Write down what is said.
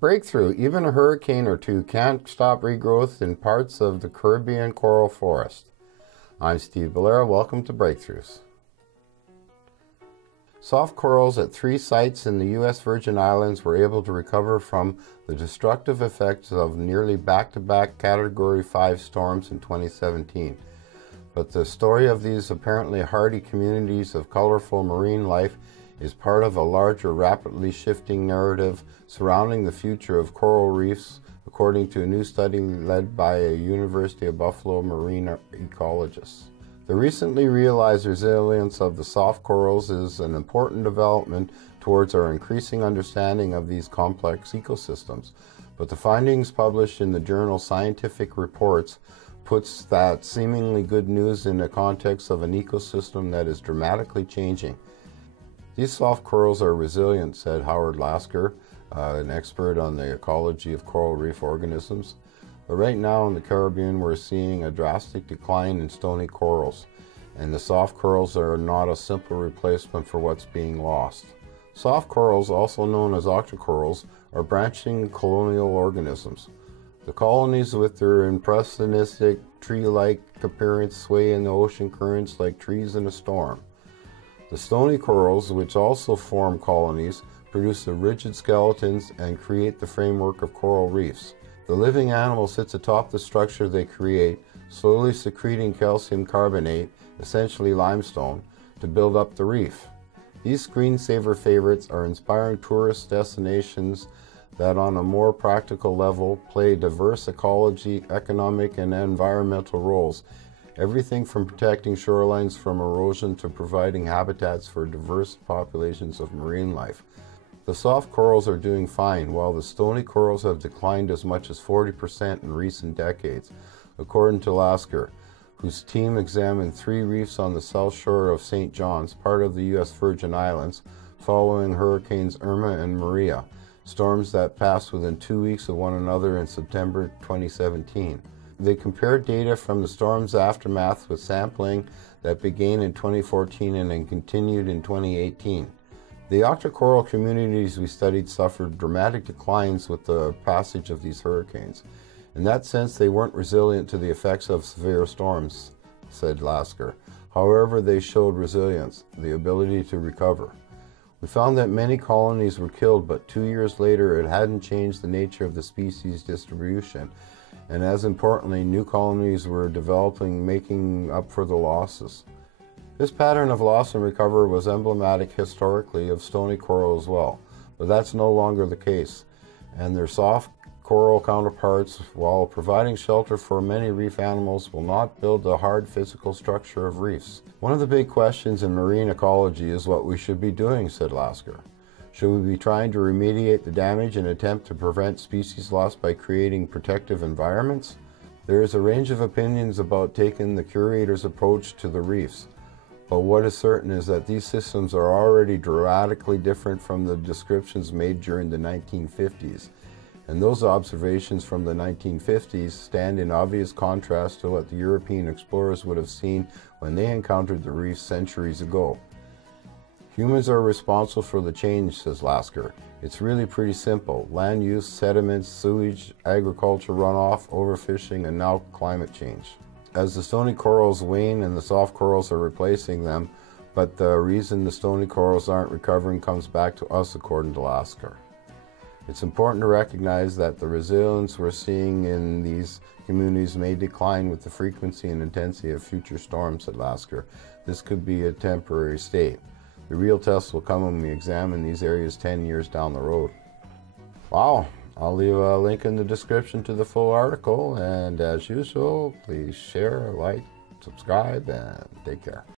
Breakthrough. Even a hurricane or two can't stop regrowth in parts of the Caribbean coral forest. I'm Steve Bellera. Welcome to Breakthroughs. Soft corals at 3 sites in the U.S. Virgin Islands were able to recover from the destructive effects of nearly back-to-back Category 5 storms in 2017. But the story of these apparently hardy communities of colorful marine life is part of a larger, rapidly shifting narrative surrounding the future of coral reefs, according to a new study led by a University of Buffalo marine ecologist. The recently realized resilience of the soft corals is an important development towards our increasing understanding of these complex ecosystems, but the findings published in the journal Scientific Reports puts that seemingly good news in the context of an ecosystem that is dramatically changing. These soft corals are resilient, said Howard Lasker, an expert on the ecology of coral reef organisms. But right now in the Caribbean we're seeing a drastic decline in stony corals, and the soft corals are not a simple replacement for what's being lost. Soft corals, also known as octocorals, are branching colonial organisms. The colonies, with their impressionistic tree-like appearance, sway in the ocean currents like trees in a storm. The stony corals, which also form colonies, produce the rigid skeletons and create the framework of coral reefs. The living animal sits atop the structure they create, slowly secreting calcium carbonate, essentially limestone, to build up the reef. These screensaver favorites are inspiring tourist destinations that on a more practical level play diverse ecology, economic and environmental roles. Everything from protecting shorelines from erosion to providing habitats for diverse populations of marine life. The soft corals are doing fine, while the stony corals have declined as much as 40% in recent decades, according to Lasker, whose team examined 3 reefs on the south shore of St. John's, part of the U.S. Virgin Islands, following Hurricanes Irma and Maria, storms that passed within 2 weeks of one another in September 2017. They compared data from the storm's aftermath with sampling that began in 2014 and then continued in 2018. The octocoral communities we studied suffered dramatic declines with the passage of these hurricanes. In that sense, they weren't resilient to the effects of severe storms, said Lasker. However, they showed resilience, the ability to recover. We found that many colonies were killed, but 2 years later it hadn't changed the nature of the species distribution. And as importantly, new colonies were developing, making up for the losses. This pattern of loss and recovery was emblematic historically of stony coral as well, but that's no longer the case. And their soft coral counterparts, while providing shelter for many reef animals, will not build the hard physical structure of reefs. One of the big questions in marine ecology is what we should be doing, said Lasker. Should we be trying to remediate the damage and attempt to prevent species loss by creating protective environments? There is a range of opinions about taking the curator's approach to the reefs, but what is certain is that these systems are already dramatically different from the descriptions made during the 1950s, and those observations from the 1950s stand in obvious contrast to what the European explorers would have seen when they encountered the reefs centuries ago. Humans are responsible for the change, says Lasker. It's really pretty simple. Land use, sediments, sewage, agriculture runoff, overfishing, and now climate change. As the stony corals wane and the soft corals are replacing them, but the reason the stony corals aren't recovering comes back to us, according to Lasker. It's important to recognize that the resilience we're seeing in these communities may decline with the frequency and intensity of future storms, said Lasker. This could be a temporary state. The real test will come when we examine these areas 10 years down the road. Wow! I'll leave a link in the description to the full article, and as usual, please share, like, subscribe, and take care.